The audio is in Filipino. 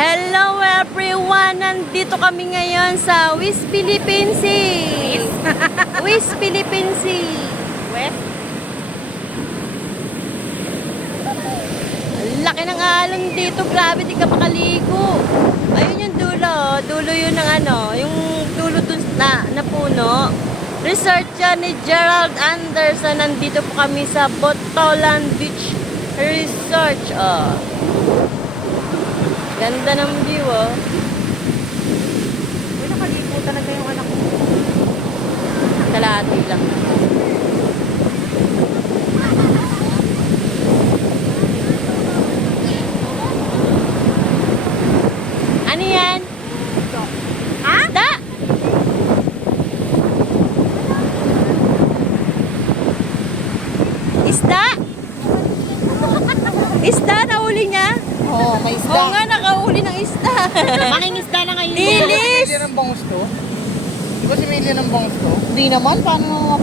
Hello everyone! Nandito kami ngayon sa West Philippine Sea. West Philippine Sea. West? Ang laki ng alon dito. Grabe, di ka makaligo. Ayun yung dulo. Dulo yun ng ano, yung dulo dun na puno. Research yan ni Gerald Anderson. Nandito po kami sa Botolan Beach Research. Oh. Ganda ng view, oh. Uy, nakalipo talaga yung anak ko. Kalahati lang. Ano yan? Ha? Isda? Isda? Isda, nahuli niya? Oo, may isda. Oo nga, nakahuli ng isda. Making isda na ngayon. Lilis! Si Emilia ng bangus to? Di ba si Emilia ng bangus to? Hindi naman, paano